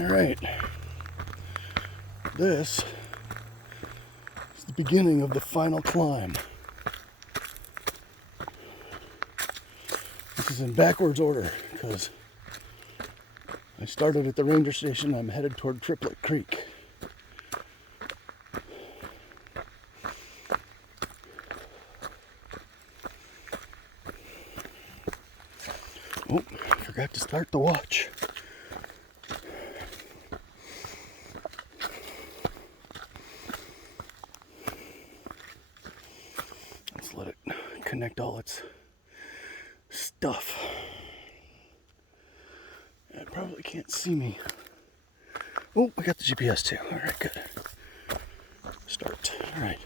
Alright, this is the beginning of the final climb. This is in backwards order because I started at the ranger station. I'm headed toward Triplet Creek. Oh, I forgot to start the watch. Let's let it connect all its stuff. It probably can't see me. Oh, I got the GPS too. All right, good. Start. All right.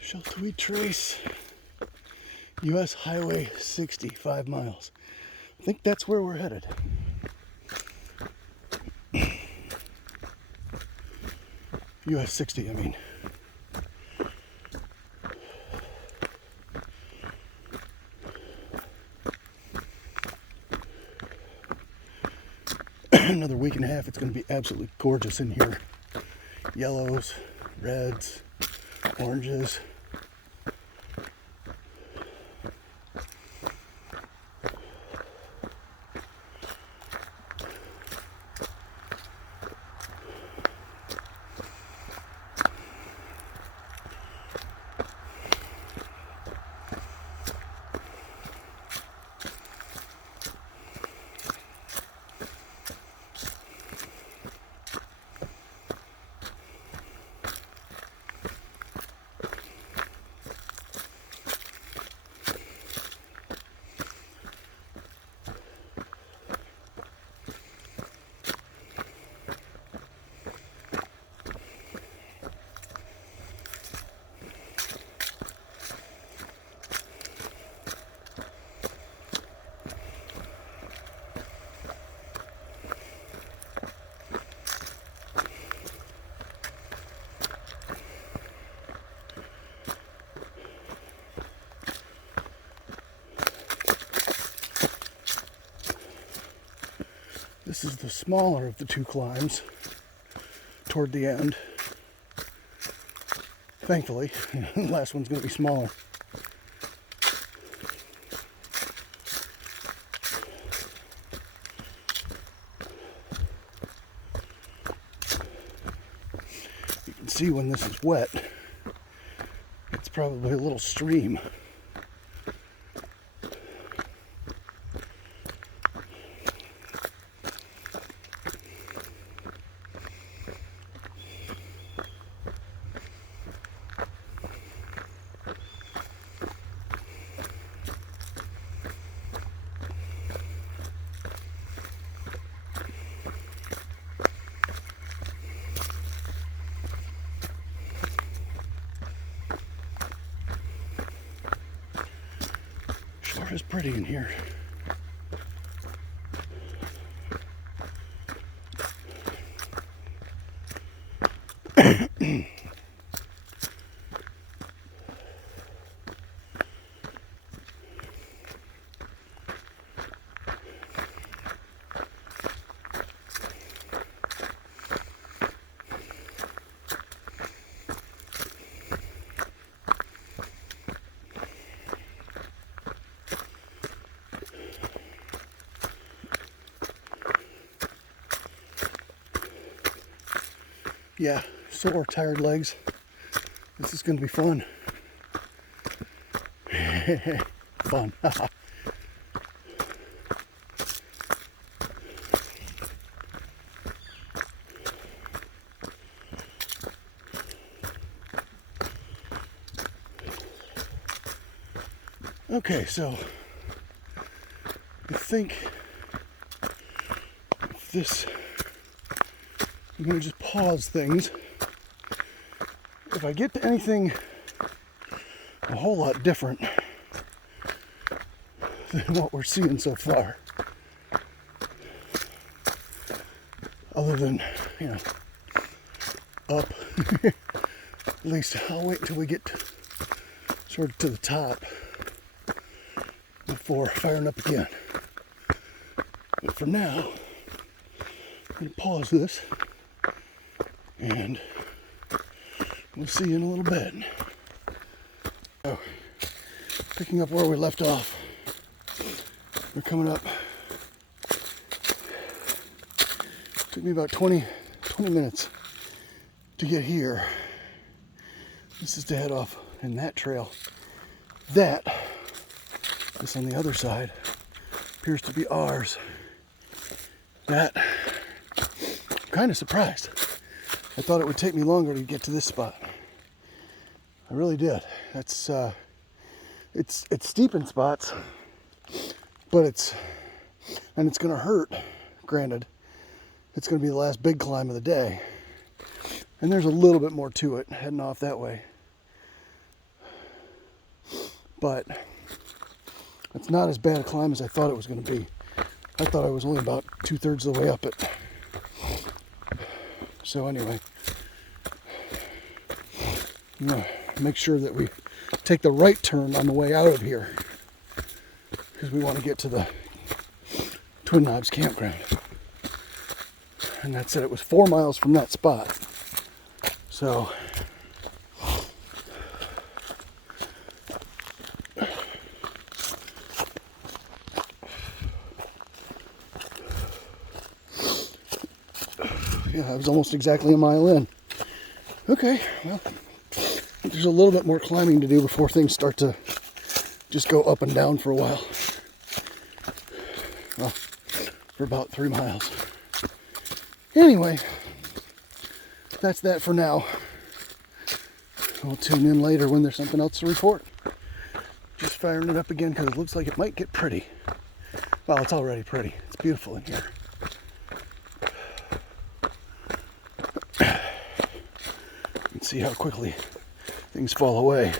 Shelterweed Trace, U.S. Highway 60, 5 miles. I think that's where we're headed. U.S. 60, I mean. Another week and a half, it's going to be absolutely gorgeous in here. Yellows, reds, oranges. This is the smaller of the two climbs toward the end. Thankfully, the last one's going to be smaller. You can see when this is wet, it's probably a little stream. Sure is pretty in here. Yeah, sore, tired legs. This is going to be fun. Fun. Okay, so I think if this, I'm going to just pause things. If I get to anything a whole lot different than what we're seeing so far, other than, you know, up, at least I'll wait until we get sort of to the top before firing up again. But for now, I'm going to pause this, and we'll see you in a little bit. So, picking up where we left off, we're coming up. Took me about 20 minutes to get here. This is to head off in that trail. This on the other side appears to be ours. I'm kind of surprised. I thought it would take me longer to get to this spot. I really did. It's steep in spots, but it's gonna hurt, granted. It's gonna be the last big climb of the day. And there's a little bit more to it heading off that way. But it's not as bad a climb as I thought it was gonna be. I thought I was only about 2/3 of the way up it. So anyway, I'm gonna make sure that we take the right turn on the way out of here, because we want to get to the Twin Knobs campground. And that said, it was 4 miles from that spot. So yeah, I was almost exactly a mile in. Okay, well, there's a little bit more climbing to do before things start to just go up and down for a while. Well, for about 3 miles. Anyway, that's that for now. We'll tune in later when there's something else to report. Just firing it up again because it looks like it might get pretty. Well, it's already pretty. It's beautiful in here. And see how quickly things fall away.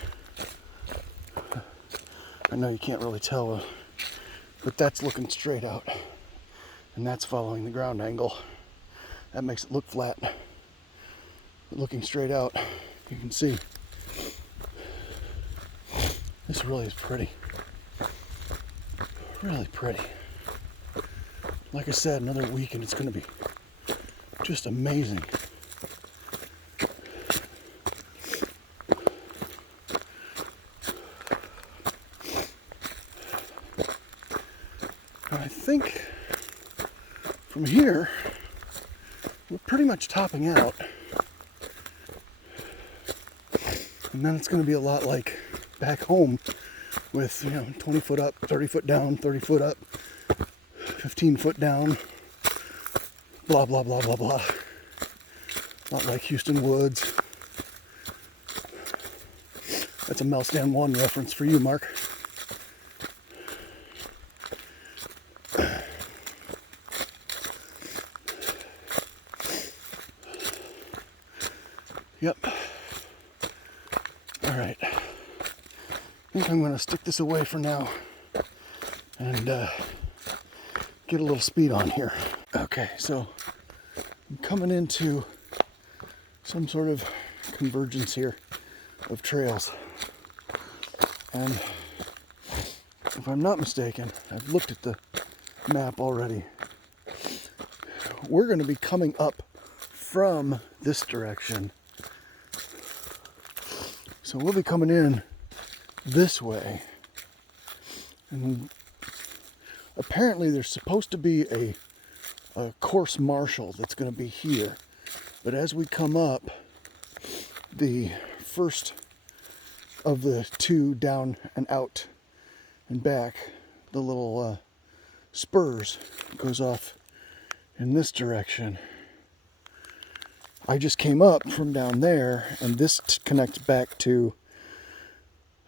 I know you can't really tell, but that's looking straight out. And that's following the ground angle. That makes it look flat. But looking straight out, you can see this really is pretty. Really pretty. Like I said, another week and it's going to be just amazing. I think from here, we're pretty much topping out. And then it's going to be a lot like back home with, 20 foot up, 30 foot down, 30 foot up, 15 foot down, blah, blah, blah, blah, blah. Not like Houston Woods. That's a Melstand 1 reference for you, Mark. Yep. All right. I think I'm going to stick this away for now and get a little speed on here. Okay, so I'm coming into some sort of convergence here of trails. And if I'm not mistaken, I've looked at the map already. We're going to be coming up from this direction. So we'll be coming in this way. And apparently there's supposed to be a course marshal that's going to be here. But as we come up, the first of the two down and out and back, the little spurs goes off in this direction. I just came up from down there, and this connects back to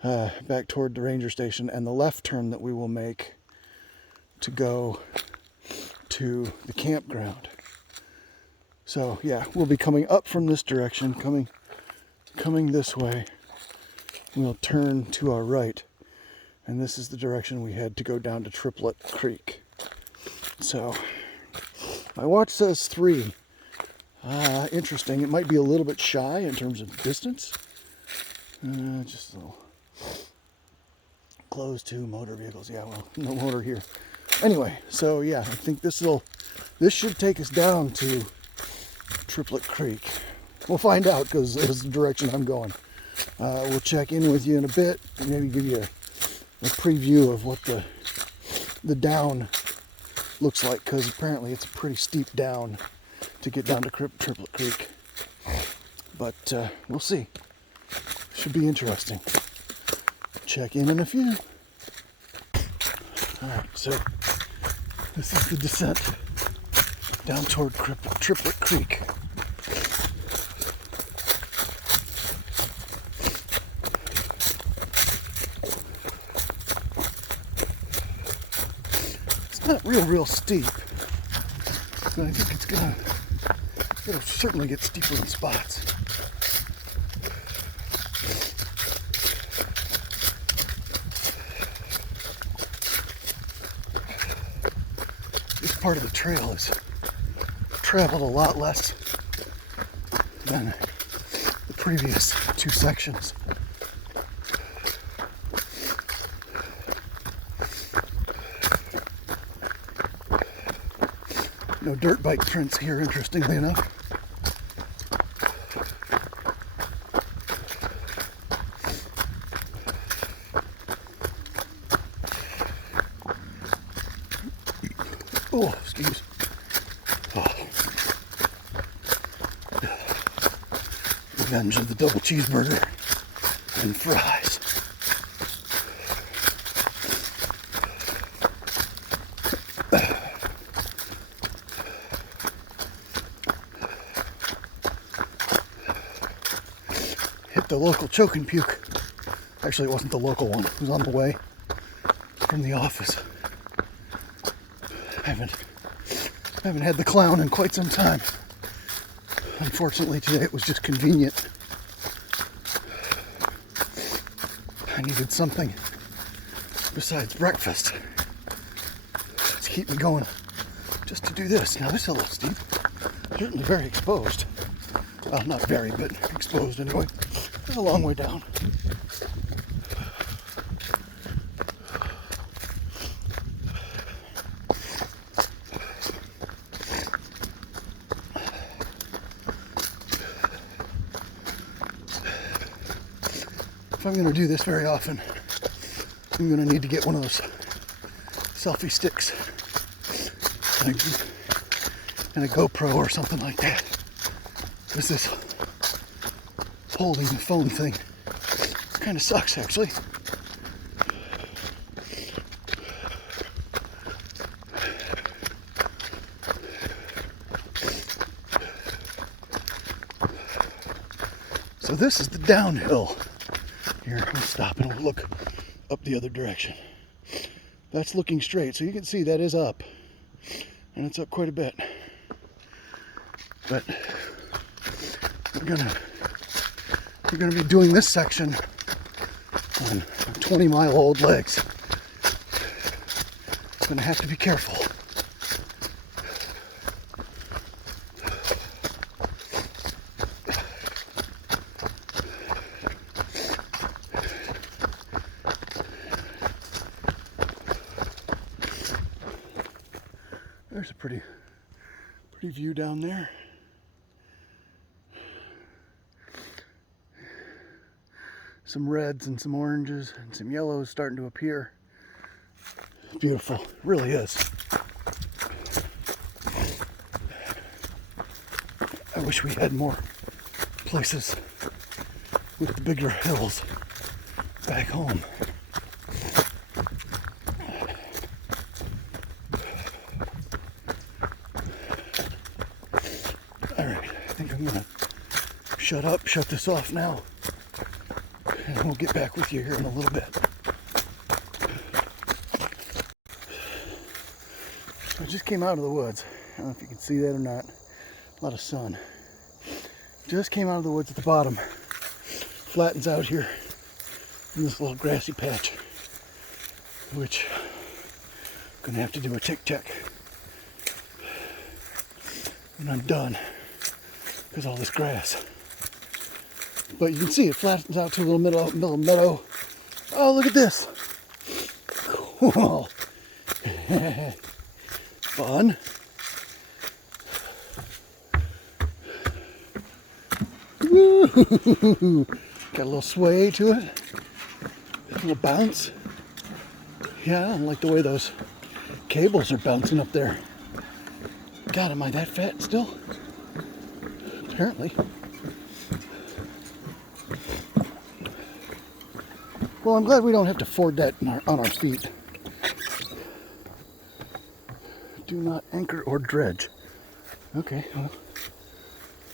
back toward the ranger station, and the left turn that we will make to go to the campground. So yeah, we'll be coming up from this direction, coming this way. We'll turn to our right, and this is the direction we head to go down to Triplet Creek. So my watch says 3. Interesting. It might be a little bit shy in terms of distance. Just a little close to motor vehicles. Yeah, well, no motor here. Anyway, so yeah, I think this should take us down to Triplet Creek. We'll find out because it's the direction I'm going. We'll check in with you in a bit and maybe give you a preview of what the down looks like, because apparently it's a pretty steep down to get down to Triplet Creek. But we'll see. Should be interesting. Check in a few. Alright, so this is the descent down toward Triplet Creek. It's not real steep, but I think it'll certainly get steeper in spots. This part of the trail is traveled a lot less than the previous two sections. No dirt bike prints here, interestingly enough. Oh, excuse. Oh. Revenge of the double cheeseburger and fries. Hit the local choke and puke. Actually, it wasn't the local one. It was on the way from the office. I haven't had the clown in quite some time. Unfortunately, today it was just convenient. I needed something besides breakfast to keep me going, just to do this. Now, this is a little steep. Certainly very exposed. Well, not very, but exposed anyway. It's a long way down. If I'm going to do this very often, I'm going to need to get one of those selfie sticks and a GoPro or something like that. Because this holding the phone thing kind of sucks, actually. So this is the downhill. Here, we'll stop and we'll look up the other direction. That's looking straight, so you can see that is up. And it's up quite a bit. But we're gonna be doing this section on 20-mile-old legs. Gonna have to be careful. There's a pretty view down there. Some reds and some oranges and some yellows starting to appear. Beautiful, it really is. I wish we had more places with the bigger hills back home. Alright, I think I'm gonna shut this off now. And we'll get back with you here in a little bit. I just came out of the woods. I don't know if you can see that or not. A lot of sun. Just came out of the woods at the bottom. Flattens out here in this little grassy patch, which I'm gonna have to do a tick check when I'm done because all this grass. But you can see it flattens out to a little middle meadow. Oh, look at this. Cool. Fun. Woo! Got a little sway to it. A little bounce. Yeah, I don't like the way those cables are bouncing up there. God, am I that fat still? Apparently. Well, I'm glad we don't have to ford that on our feet. Do not anchor or dredge. Okay. Well.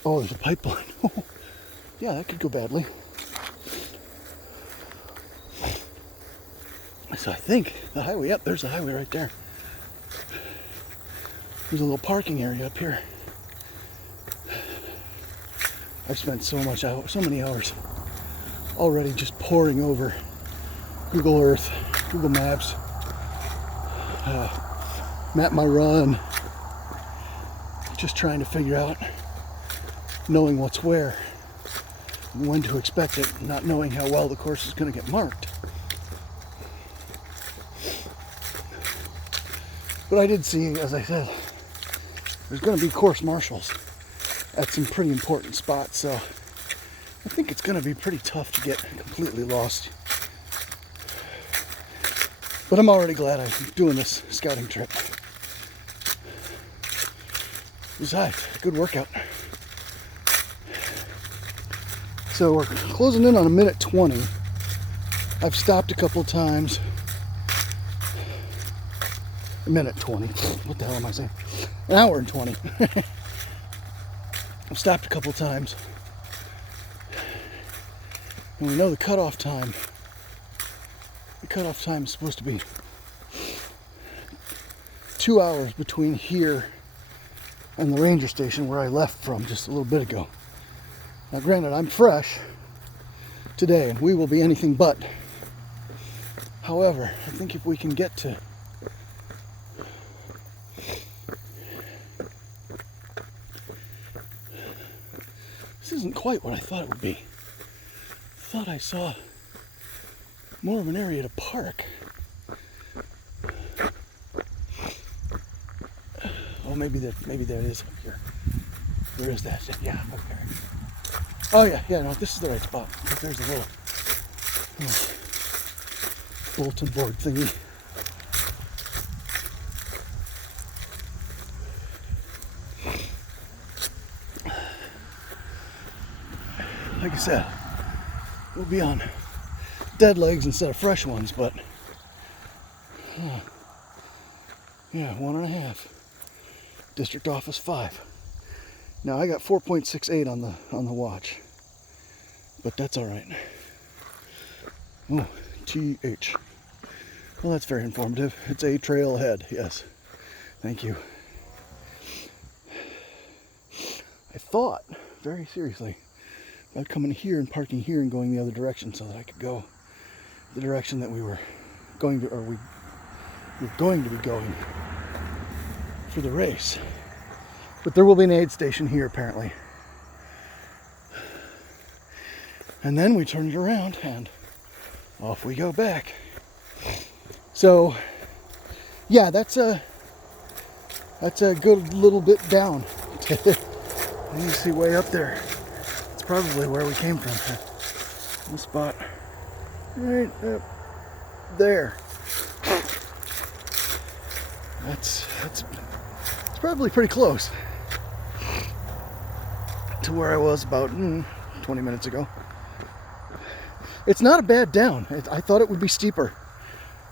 Oh, there's a pipeline. Yeah, that could go badly. So I think the highway, yep, there's the highway right there. There's a little parking area up here. I've spent so many hours already just poring over Google Earth, Google Maps, map my run, just trying to figure out, knowing what's where, and when to expect it, not knowing how well the course is going to get marked. But I did see, as I said, there's going to be course marshals at some pretty important spots, so I think it's going to be pretty tough to get completely lost. But I'm already glad I'm doing this scouting trip. Besides, good workout. So we're closing in on a minute 20. I've stopped a couple times. A minute 20. What the hell am I saying? An hour and 20. I've stopped a couple times. And we know the cutoff time. The cutoff time is supposed to be 2 hours between here and the ranger station where I left from just a little bit ago. Now granted, I'm fresh today and we will be anything but. However, I think if we can get to this isn't quite what I thought it would be. I thought I saw more of an area to park. Oh, maybe that is up here. Where is that? Yeah, up there. Oh yeah, no, this is the right spot. There's a little bulletin board thingy. Like I said, we'll be on dead legs instead of fresh ones, but yeah, 1.5. District office 5. Now I got 4.68 on the watch, but that's all right. Oh, TH. Well, that's very informative. It's a trail ahead. Yes, thank you. I thought very seriously about coming here and parking here and going the other direction so that I could go the direction that we were going to, or we were going to be going for the race. But there will be an aid station here apparently. And then we turn it around and off we go back. So yeah, that's a good little bit down. You see way up there. It's probably where we came from. The spot right up there. It's probably pretty close to where I was about 20 minutes ago. It's not a bad down. I thought it would be steeper.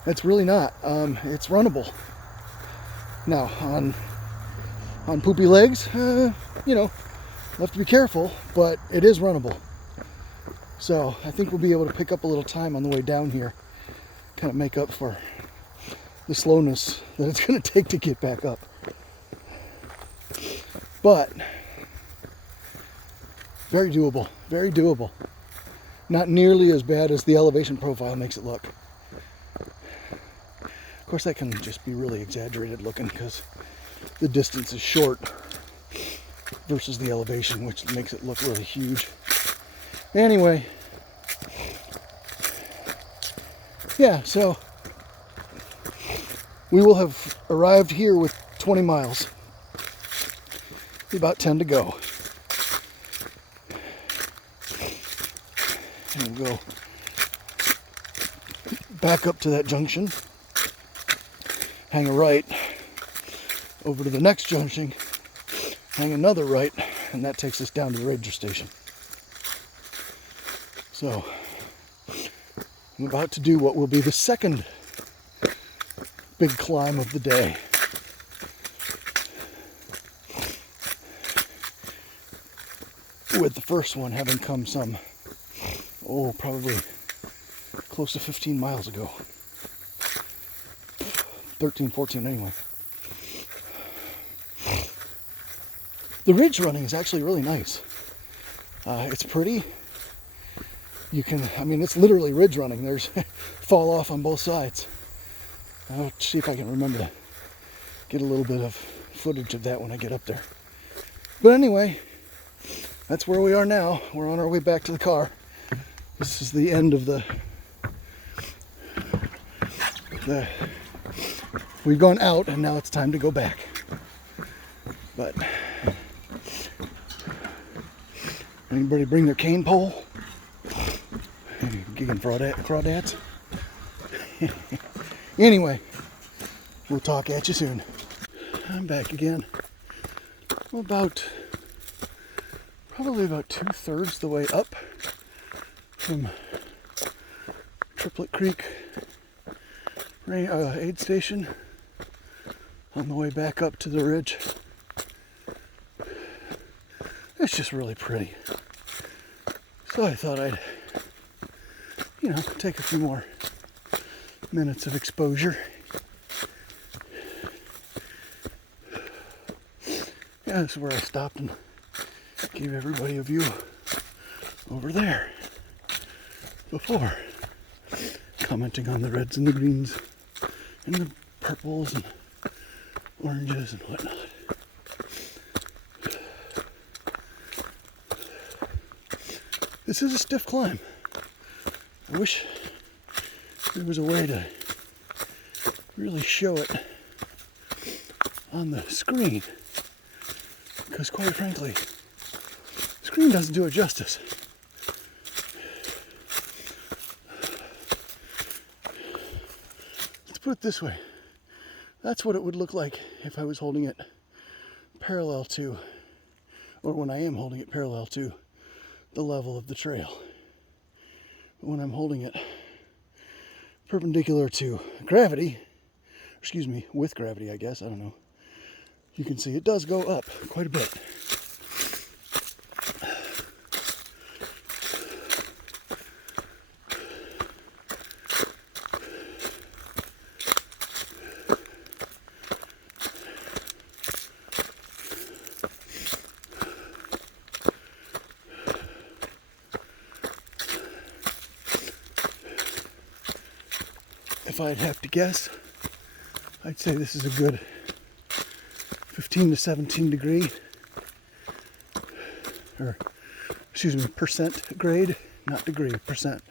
It's really not. It's runnable. Now on poopy legs, you know, have to be careful, but it is runnable. So I think we'll be able to pick up a little time on the way down here, kind of make up for the slowness that it's going to take to get back up. But very doable, very doable. Not nearly as bad as the elevation profile makes it look. Of course, that can just be really exaggerated looking because the distance is short versus the elevation, which makes it look really huge. Anyway, yeah, so We will have arrived here with 20 miles. About 10 to go. And we'll go back up to that junction, hang a right, over to the next junction, hang another right, and that takes us down to the ranger station. So, I'm about to do what will be the second big climb of the day. With the first one having come some, probably close to 15 miles ago. 13, 14 anyway. The ridge running is actually really nice. It's pretty. You can, it's literally ridge running. There's fall off on both sides. I'll see if I can remember to get a little bit of footage of that when I get up there. But anyway, that's where we are now. We're on our way back to the car. This is the end of we've gone out and now it's time to go back. But anybody bring their cane pole? Gigging crawdads? Anyway, we'll talk at you soon. I'm back again. Probably about 2/3 the way up from Triplet Creek aid station on the way back up to the ridge. It's just really pretty. So I thought I'd, take a few more minutes of exposure. Yeah, this is where I stopped and gave everybody a view over there before, commenting on the reds and the greens and the purples and oranges and whatnot. This is a stiff climb. I wish there was a way to really show it on the screen, because quite frankly, the screen doesn't do it justice. Let's put it this way. That's what it would look like if I was holding it parallel to, or when I am holding it parallel to, the level of the trail. But when I'm holding it perpendicular to gravity, with gravity, I guess, I don't know, you can see it does go up quite a bit. If I'd have to guess, I'd say this is a good 15 to 17 degree, percent grade, not degree, percent.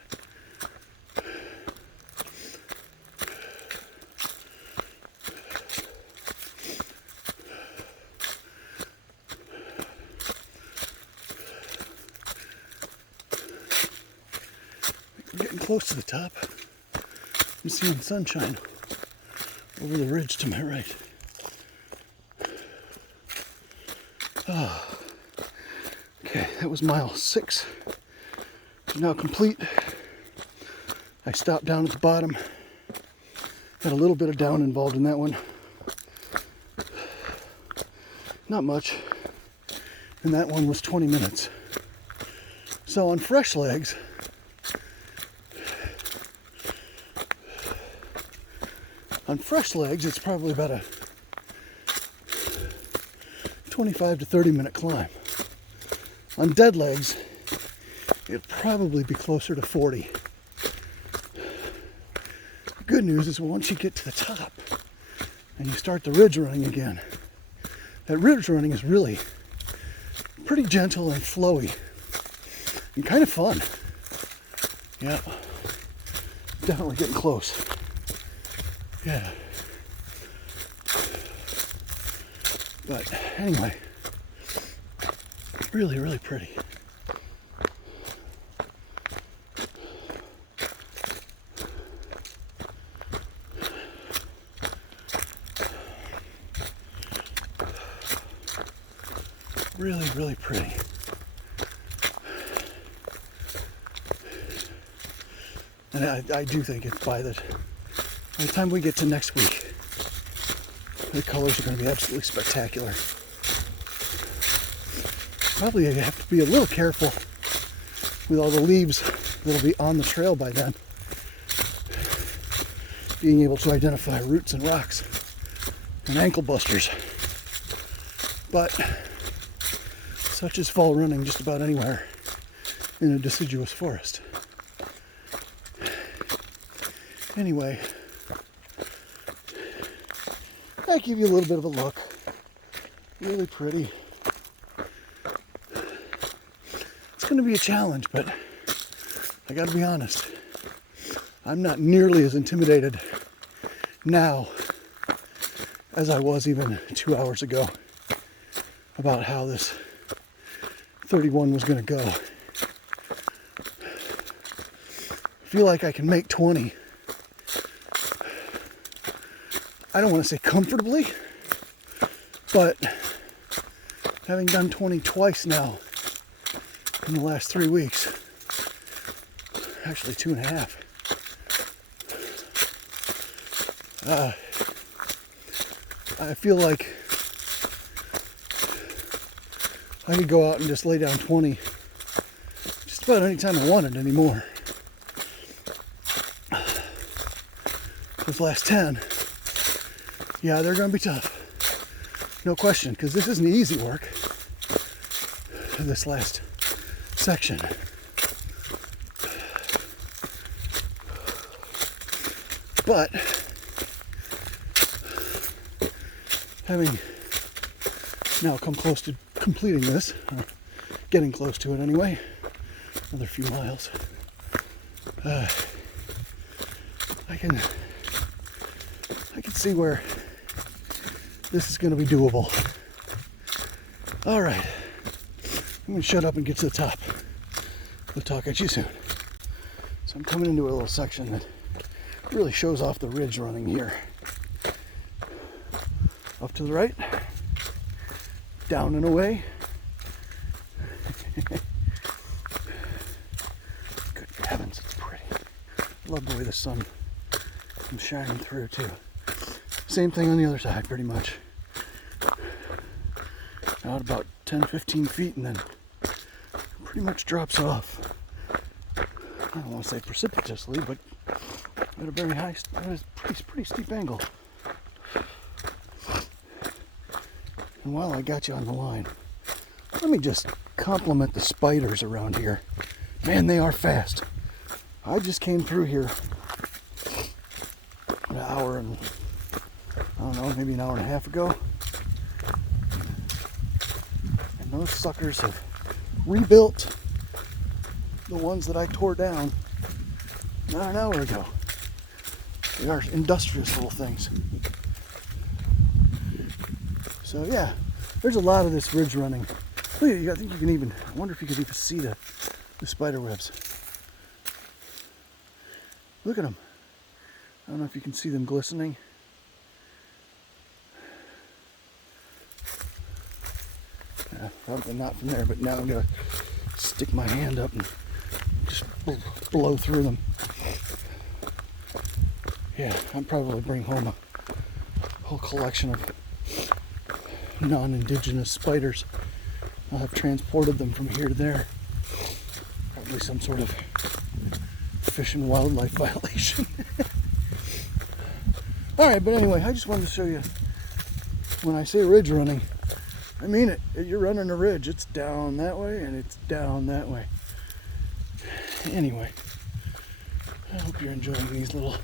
We're getting close to the top. I'm seeing sunshine over the ridge to my right. Okay, that was mile 6. It's now complete. I stopped down at the bottom. Had a little bit of down involved in that one. Not much. And that one was 20 minutes. So on fresh legs, it's probably about a 25 to 30 minute climb. On dead legs, it'd probably be closer to 40. The good news is once you get to the top and you start the ridge running again, that ridge running is really pretty gentle and flowy and kind of fun. Yeah, definitely getting close. Yeah. But anyway, really, really pretty. Really, really pretty. And I do think it's by the time we get to next week, the colors are going to be absolutely spectacular. Probably I have to be a little careful with all the leaves that'll be on the trail by then. Being able to identify roots and rocks and ankle busters. But such is fall running just about anywhere in a deciduous forest. Anyway, I give you a little bit of a look. Really pretty. It's going to be a challenge, but I got to be honest. I'm not nearly as intimidated now as I was even 2 hours ago about how this 31 was going to go. I feel like I can make 20. I don't want to say comfortably, but having done 20 twice now in the last 3 weeks, actually 2.5, I feel like I could go out and just lay down 20 just about any time I wanted anymore. Those last 10, yeah, they're going to be tough. No question, because this isn't easy work, this last section. But having now come close to completing this, getting close to it anyway, another few miles, I can see where this is going to be doable. All right, I'm going to shut up and get to the top. We'll talk at you soon. So I'm coming into a little section that really shows off the ridge running here. Up to the right, down and away. Good heavens, it's pretty. I love the way the sun comes shining through too. Same thing on the other side, pretty much. Out about 10-15 feet and then pretty much drops off. I don't want to say precipitously, but at a very high, pretty steep angle. And while I got you on the line, let me just compliment the spiders around here. Man, they are fast. I just came through here an hour and, I don't know, maybe an hour and a half ago. And those suckers have rebuilt the ones that I tore down not an hour ago. They are industrious little things. So yeah, there's a lot of this ridge running. Look, I think you can even, I wonder if you could even see the spider webs. Look at them. I don't know if you can see them glistening. Yeah, probably not from there, but now I'm going to stick my hand up and just blow through them. Yeah, I'll probably bring home a whole collection of non-indigenous spiders. I'll have transported them from here to there. Probably some sort of fish and wildlife violation. Alright, but anyway, I just wanted to show you, when I say ridge running, I mean it. You're running a ridge. It's down that way and it's down that way. Anyway, I hope you're enjoying these little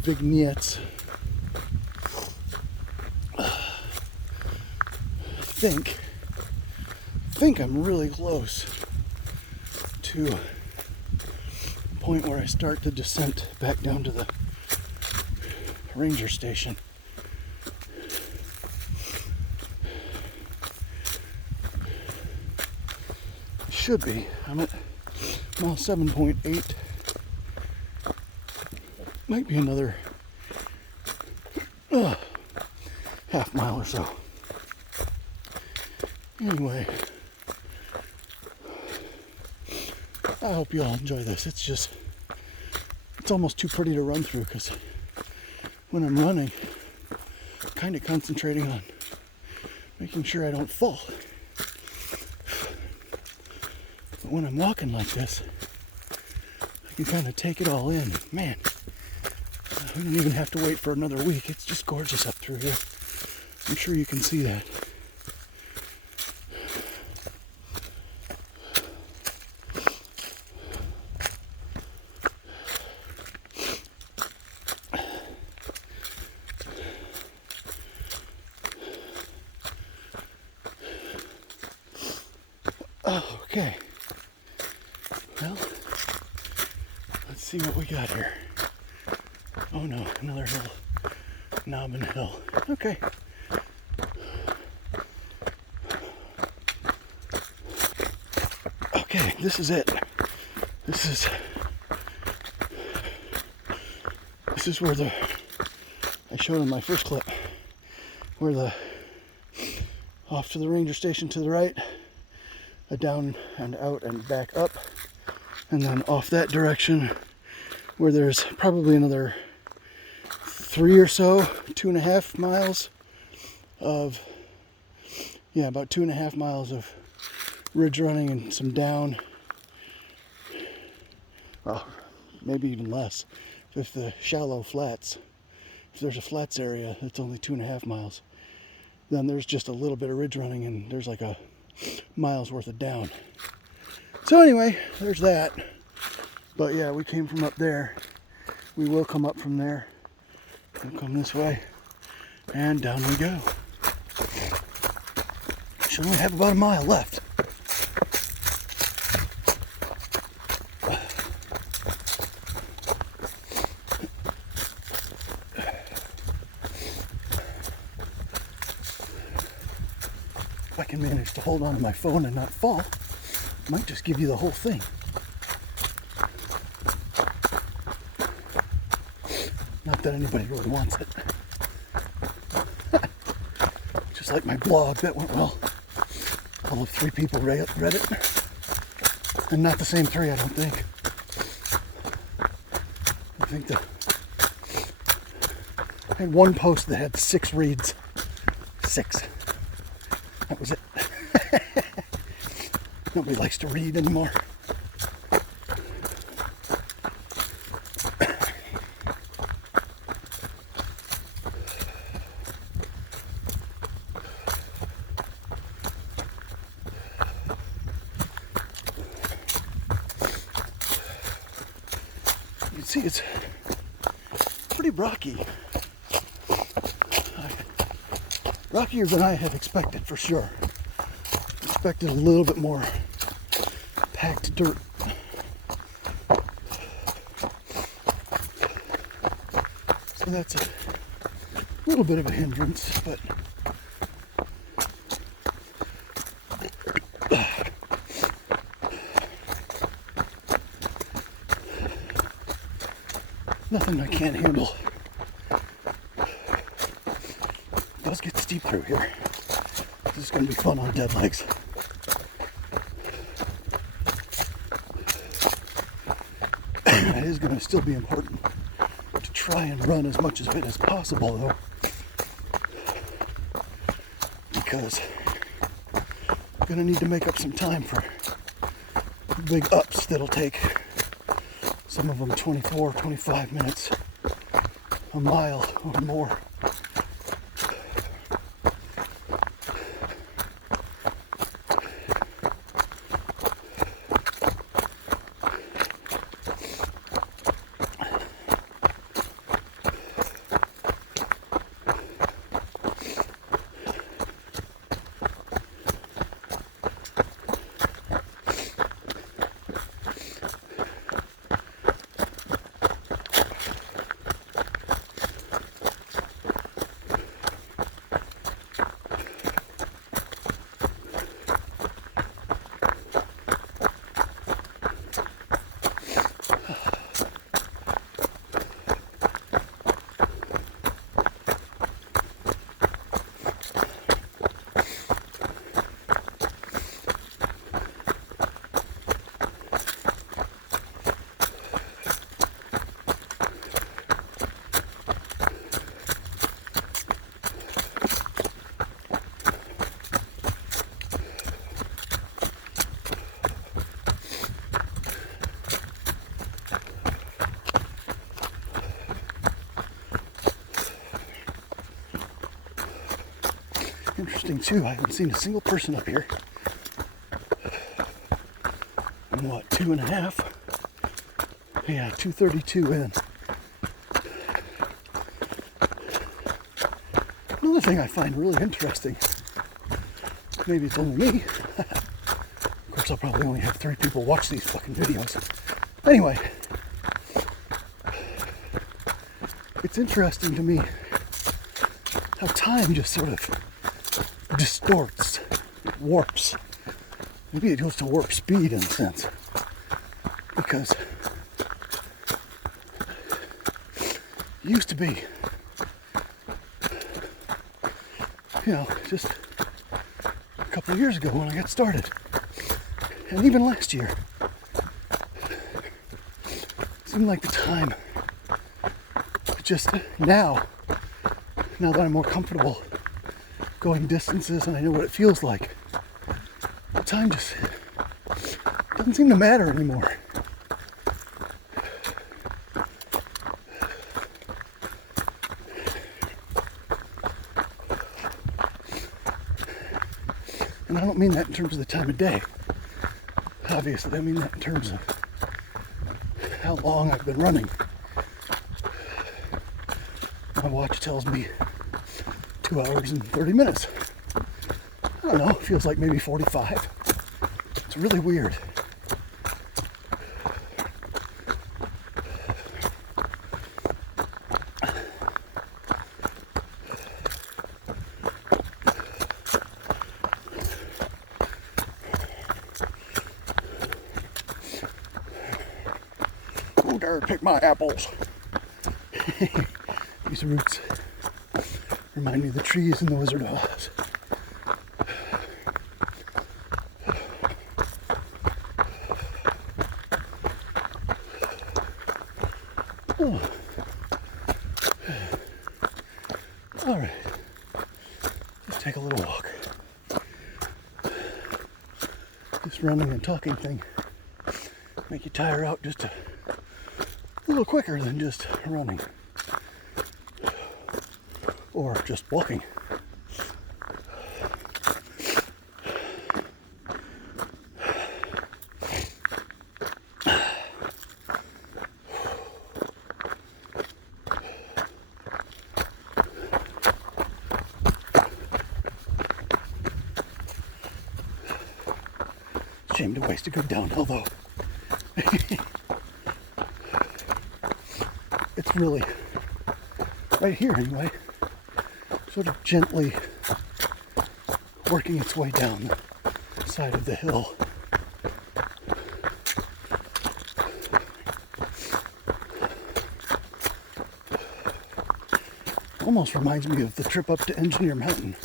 vignettes. I think I'm really close to the point where I start the descent back down to the ranger station. should be. I'm at mile 7.8. Might be another half mile or so. Anyway, I hope you all enjoy this. It's almost too pretty to run through, because when I'm running, I'm kind of concentrating on making sure I don't fall. But when I'm walking like this, I can kind of take it all in. Man, we don't even have to wait for another week. It's just gorgeous up through here. I'm sure you can see that. Oh, okay. Well, let's see what we got here. Oh no, another hill. Knobbin Hill. Okay. Okay, this is it. This is where I showed in my first clip, where off to the ranger station to the right, a down and out and back up, and then off that direction where there's probably another 3 or so, 2.5 miles of, about 2.5 miles of ridge running and some down. Well, maybe even less. If the shallow flats, if there's a flats area that's only 2.5 miles, then there's just a little bit of ridge running and there's like a mile's worth of down. So anyway, there's that. But yeah, we came from up there. We will come up from there. We'll come this way. And down we go. Should only have about a mile left. If I can manage to hold on to my phone and not fall, I might just give you the whole thing. Not that anybody really wants it. Just like my blog, that went well. All of 3 people read it. And not the same 3, I don't think. I think I had one post that had 6 reads. 6. That was it. Nobody likes to read anymore. You can see it's pretty rocky. Rockier than I had expected, for sure. Expected a little bit more packed dirt. So that's a little bit of a hindrance, but nothing I can't handle. It does get steep through here. This is going to be fun on dead legs. It is going to still be important to try and run as much of it as possible, though, because I'm going to need to make up some time for big ups that'll take, some of them 24, 25 minutes, a mile or more. Interesting too, I haven't seen a single person up here in what, 2.5? Yeah, 2:32 in. Another thing I find really interesting, maybe it's only me, of course I'll probably only have 3 people watch these fucking videos. Anyway, it's interesting to me how time just sort of distorts, warps. Maybe it goes to warp speed in a sense. Because it used to be, just a couple of years ago when I got started. And even last year, it seemed like the time, just now that I'm more comfortable going distances and I know what it feels like, the time just doesn't seem to matter anymore. And I don't mean that in terms of the time of day. Obviously, I mean that in terms of how long I've been running. My watch tells me 2 hours and 30 minutes. I don't know, it feels like maybe 45. It's really weird. Go there and pick my apples. These roots remind me of the trees in the Wizard of Oz. Oh. All right, let's take a little walk. This running and talking thing make you tire out just a little quicker than just running or just walking. Shame to waste a good downhill though. It's really, right here anyway, sort of gently working its way down the side of the hill. Almost reminds me of the trip up to Engineer Mountain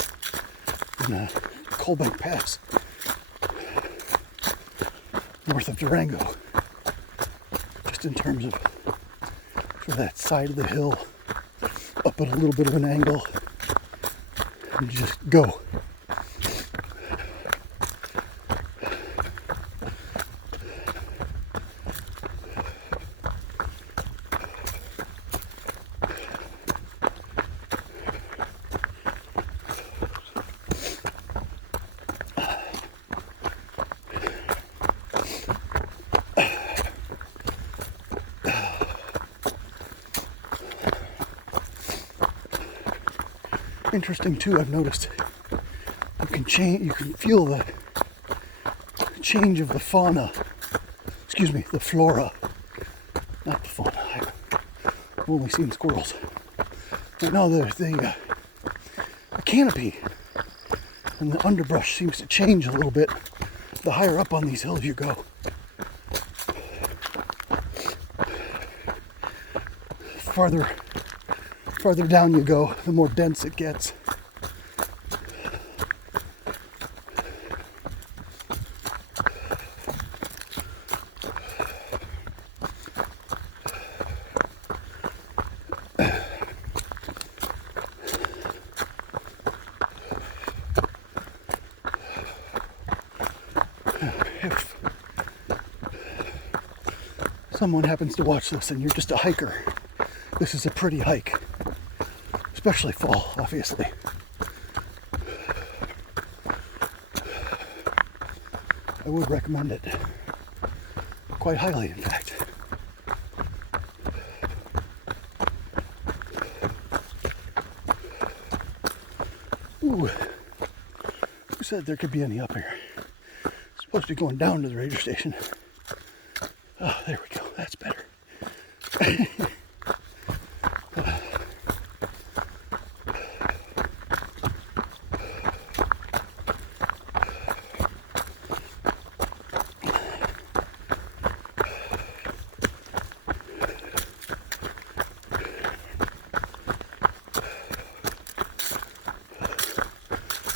in Colbank Pass, north of Durango, just in terms of for that side of the hill, up at a little bit of an angle, and you just go. Interesting too, I've noticed you can feel the change of the fauna, the flora, not the fauna. I've only seen squirrels. But no, the canopy and the underbrush seems to change a little bit the higher up on these hills you go. Farther down you go, the more dense it gets. If someone happens to watch this and you're just a hiker, this is a pretty hike, especially fall, obviously. I would recommend it. Quite highly, in fact. Ooh. Who said there could be any up here? It's supposed to be going down to the radio station. Oh, there we go. That's better.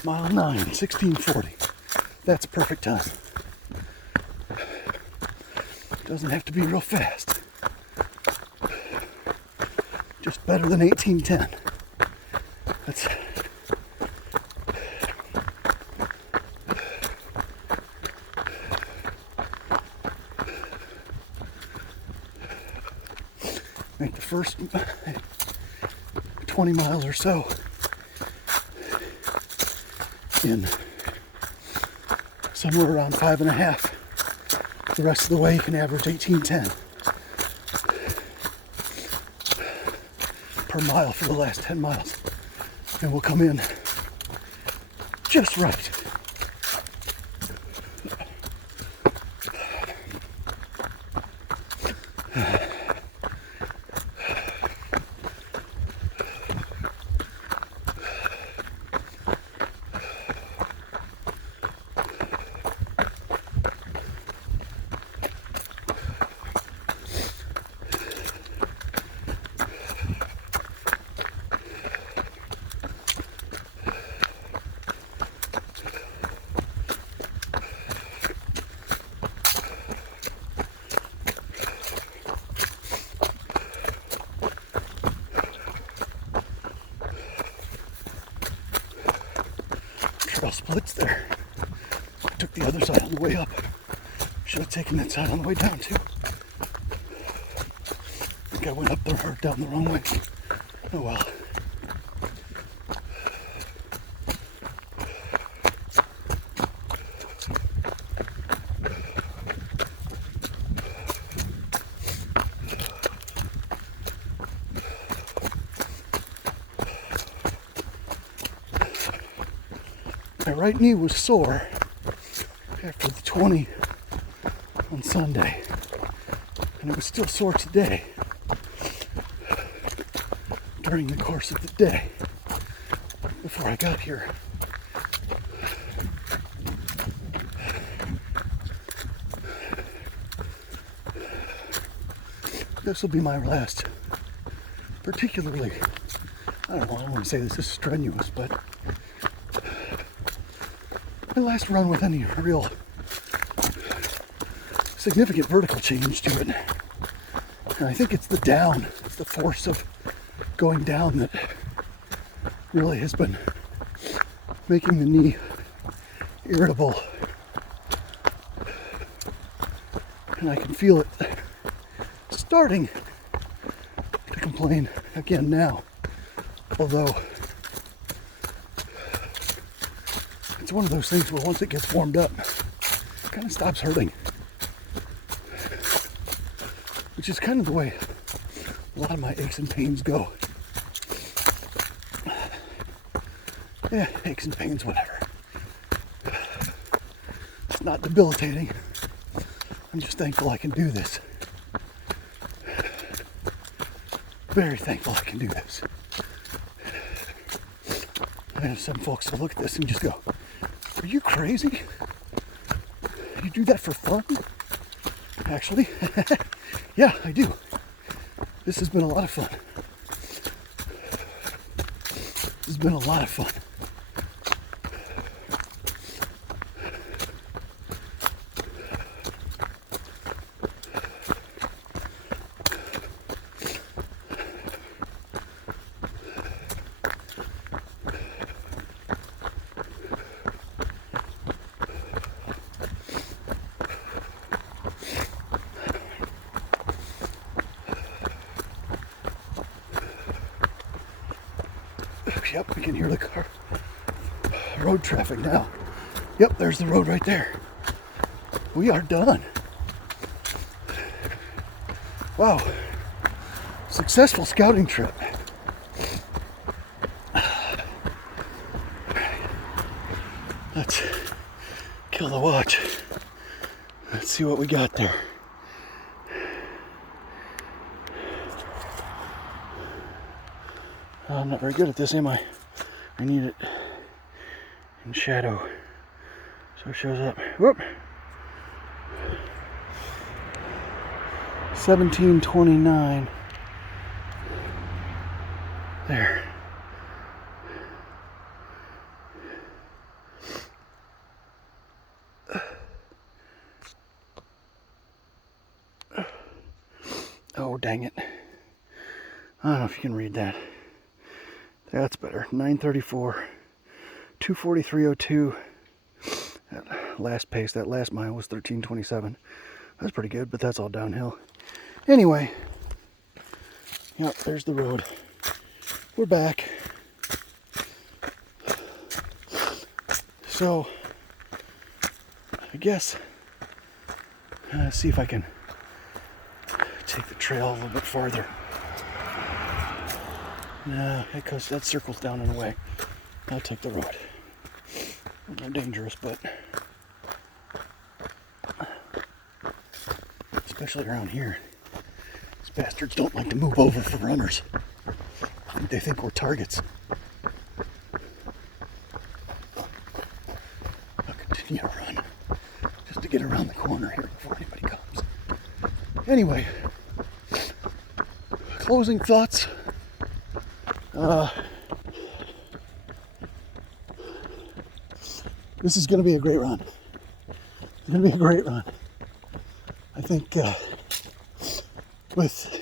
Mile 9, 16:40. That's a perfect time. Doesn't have to be real fast. Just better than 18:10. That's make the first 20 miles or so in somewhere around 5.5. The rest of the way you can average 18:10 per mile for the last 10 miles. And we'll come in just right. Trail splits there. I took the other side on the way up. Should have taken that side on the way down too. I think I went up there or down the wrong way. Oh well. My right knee was sore after the 20 on Sunday, and it was still sore today during the course of the day before I got here. This will be my last, particularly, I don't want to say this is strenuous, but my last run with any real significant vertical change to it. And I think it's the down, it's the force of going down that really has been making the knee irritable. And I can feel it starting to complain again now. Although it's one of those things where once it gets warmed up, it kind of stops hurting. Which is kind of the way a lot of my aches and pains go. Yeah, aches and pains, whatever. It's not debilitating. I'm just thankful I can do this. Very thankful I can do this. And some folks will look at this and just go, "Are you crazy? You do that for fun?" Actually, yeah, I do. This has been a lot of fun. This has been a lot of fun. Yep, we can hear the car road traffic now. Yep, there's the road right there. we are done. Wow. Successful scouting trip. Let's kill the watch. Let's see what we got there. I'm not very good at this, am I? I need it in shadow so it shows up. Whoop. 1729. There. Oh, dang it. I don't know if you can read that. That's better. 934, 243.02. That last pace, that last mile was 1327. That's pretty good, but that's all downhill. Anyway, yep, there's the road. We're back. So, I guess, see if I can take the trail a little bit farther. No, because that circles down and away. I'll take the road. They're dangerous, but especially around here, these bastards don't like to move over for runners. They think we're targets. I'll continue to run just to get around the corner here before anybody comes. Anyway, closing thoughts. This is going to be a great run. It's going to be a great run. I think with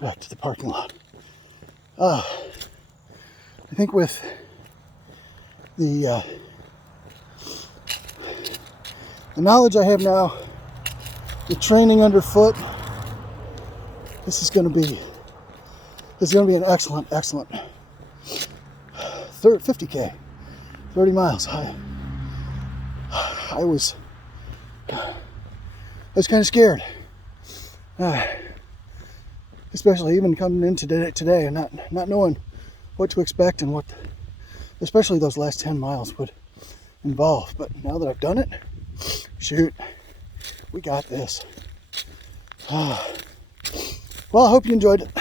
back to the parking lot. I think with the knowledge I have now, the training underfoot, this is going to be an excellent 50K, 30 miles. I was kind of scared, especially even coming in today and not knowing what to expect and what, especially those last 10 miles would involve. But now that I've done it, shoot, we got this. Well, I hope you enjoyed it.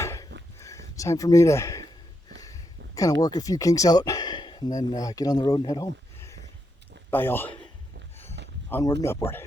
It's time for me to kind of work a few kinks out and then get on the road and head home. Bye, y'all. Onward and upward.